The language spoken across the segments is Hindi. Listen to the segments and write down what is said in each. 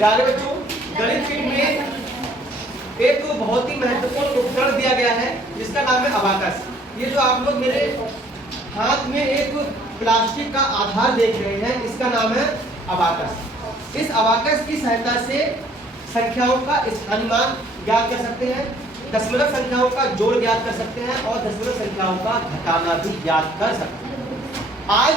प्यारे बच्चों, गणित किट में एक बहुत ही महत्वपूर्ण उपकरण दिया गया है जिसका नाम है अबाकस। ये जो आप लोग मेरे हाथ में एक प्लास्टिक का आधार देख रहे हैं, इसका नाम है अबाकस। इस अबाकस की सहायता से संख्याओं का स्थानीमान ज्ञात कर सकते हैं, दशमलव संख्याओं का जोड़ ज्ञात कर सकते हैं और दशमलव संख्याओं का घटाना भी ज्ञात कर सकते हैं। आज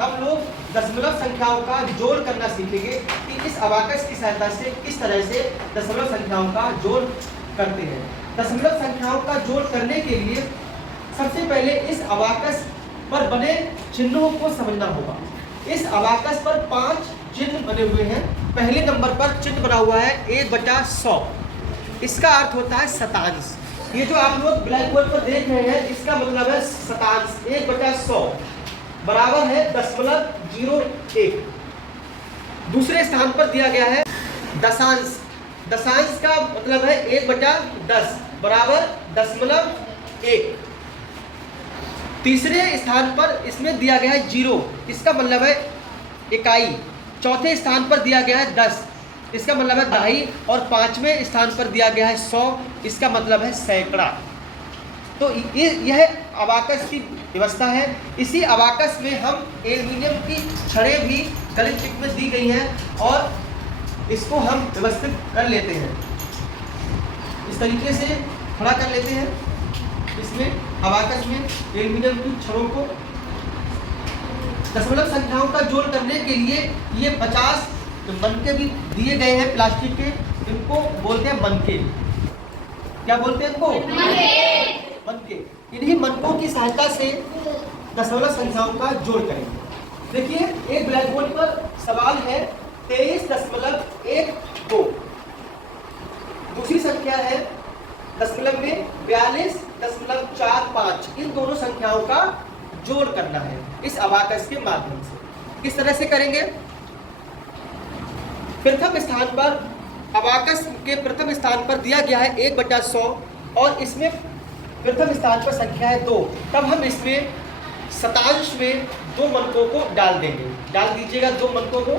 हम लोग दशमलव संख्याओं का जोड़ करना सीखेंगे कि इस अबाकस की सहायता से किस तरह से दशमलव संख्याओं का जोड़ करते हैं। दशमलव संख्याओं का जोड़ करने के लिए सबसे पहले इस अबाकस पर बने चिन्हों को समझना होगा। इस अबाकस पर 5 चिन्ह बने हुए हैं। पहले नंबर पर चिन्ह बना हुआ है 1/100। इसका अर्थ होता है शतांश। ये जो आप लोग ब्लैक बोर्ड पर देख रहे हैं, इसका मतलब है शतांश। 1/100 बराबर है 0.01। दूसरे स्थान पर दिया गया है दशांश। दशांश का मतलब है 1/10 बराबर 0.1। तीसरे स्थान पर इसमें दिया गया है 0, इसका मतलब है इकाई। चौथे स्थान पर दिया गया है 10, इसका मतलब है दहाई। और 5वें स्थान पर दिया गया है 100, इसका मतलब है सैकड़ा। तो यह अबाकस की व्यवस्था है। इसी अबाकस में हम एल्युमिनियम की छड़ें भी गणित किट में दी गई हैं और इसको हम व्यवस्थित कर लेते हैं। इस तरीके से खड़ा कर लेते हैं इसमें अबाकस में एल्युमिनियम की छड़ों को। दशमलव संख्याओं का जोड़ करने के लिए ये 50 मनके भी दिए गए हैं प्लास्टिक के, इनको बोलते हैं मनके। क्या बोलते हैं इनको? मनके। इन्हीं मनकों की सहायता से दशमलव संख्याओं का जोड़ करेंगे। देखिए, एक ब्लैक बोर्ड पर सवाल है 23.12। दूसरी संख्या है दशमलव में 42.45। इन दोनों संख्याओं का जोड़ करना है इस अबाकस के माध्यम से। किस तरह से करेंगे? प्रथम स्थान पर अबाकस के प्रथम स्थान पर दिया गया है 1/100 और इसमें प्रथम स्थान पर संख्या है 2। तब हम इसमें शतांश में 2 मनकों को डाल देंगे। डाल दीजिएगा 2 मनकों को।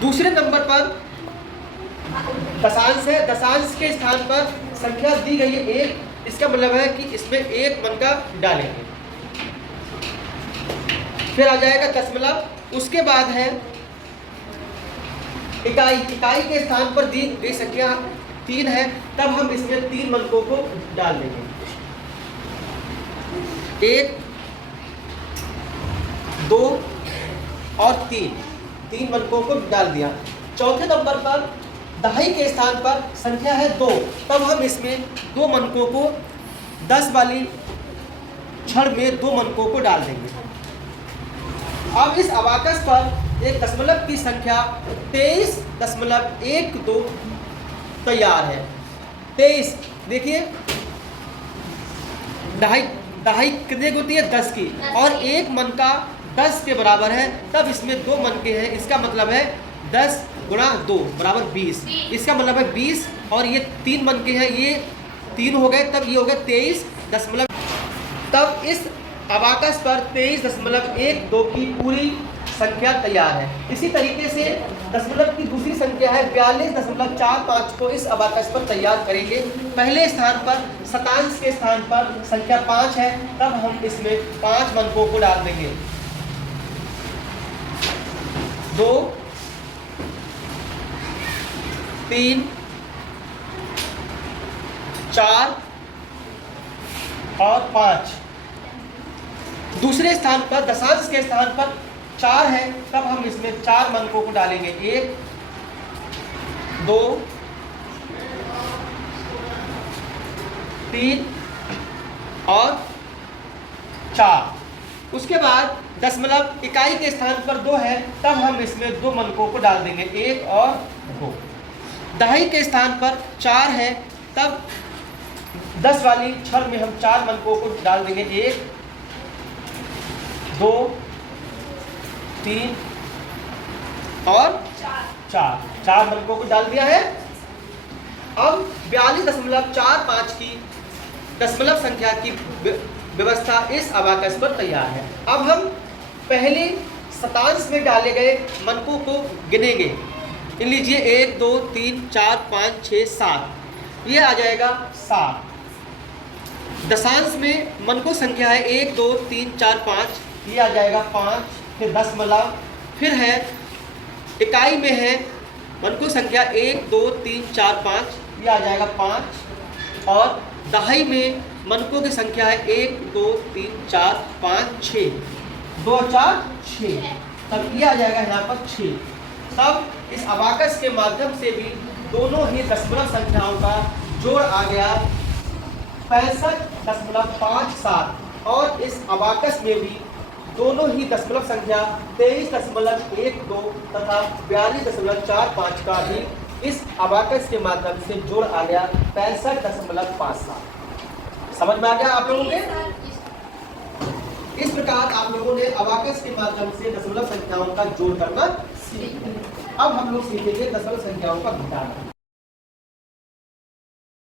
दूसरे नंबर पर दशांश है। दशांश के स्थान पर संख्या दी गई है 1, इसका मतलब है कि इसमें 1 मनका डालेंगे। फिर आ जाएगा दशमलव। उसके बाद है इकाई। इकाई के स्थान पर दी गई संख्या 3 है, तब हम इसमें 3 मनकों को डाल देंगे। 1, 2 और 3 मनकों को डाल दिया। चौथे नंबर पर दहाई के स्थान पर संख्या है 2, तब हम इसमें 2 मनकों को 10 वाली छड़ में 2 मनकों को डाल देंगे। अब इस अबाकस पर एक दशमलव की संख्या 23.12 तैयार है। 23। देखिए, दहाई कितने की होती है? 10 की। और 1 मन का 10 के बराबर है, तब इसमें 2 मन के हैं। इसका मतलब है 10 गुणा 2 बराबर 20। इसका मतलब है 20 और ये 3 मन के हैं, ये 3 हो गए, तब ये हो गए 23. तब इस अबाकस पर 23.12 की पूरी संख्या तैयार है। इसी तरीके से दशमलव की दूसरी संख्या है 42.45 को इस अबाकस पर तैयार करेंगे। पहले स्थान पर शतांश के स्थान पर संख्या 5 है, तब हम इसमें 5 मनकों को डाल देंगे। 2, 3, 4 और 5। दूसरे स्थान पर दशांश के स्थान पर 4 है, तब हम इसमें 4 मनकों को डालेंगे। 1, 2, 3 और 4। उसके बाद दशमलव इकाई के स्थान पर 2 है, तब हम इसमें 2 मनकों को डाल देंगे। 1 और 2। दहाई के स्थान पर 4 है, तब 10 वाली छड़ में हम 4 मनकों को डाल देंगे। 1, 2, 3 और 4 मनकों को डाल दिया है। अब 42.45 की दशमलव संख्या की व्यवस्था इस अबाकस पर तैयार है। अब हम पहले शतांश में डाले गए मनकों को गिनेंगे। इन लीजिए 1 2 3 4 5 6 7, ये आ जाएगा 7। दशांश में मनकों संख्या है 1 2 3 4 5, ये आ जाएगा 5। फिर दशमलव, फिर है इकाई में है मनकों संख्या 1 2 3 4 5, ये आ जाएगा 5। और दहाई में मनकों की संख्या है 1 2 3 4 5 6, 2 4 6, तब ये आ जाएगा यहाँ पर 6। तब इस अबाकस के माध्यम से भी दोनों ही दशमलव संख्याओं का जोड़ आ गया 65.57, और इस अबाकस में भी दोनों ही दशमलव संख्या 23.12 तथा 42.45 का भी इस अबाकस के माध्यम से जोड़ आ गया 65.57। समझ में आ गया आप लोगों के? इस प्रकार आप लोगों ने अबाकस के माध्यम से दशमलव संख्याओं का जोड़ करना सीख लिया। अब हम लोग सीखेंगे दशमलव संख्याओं का घटाना।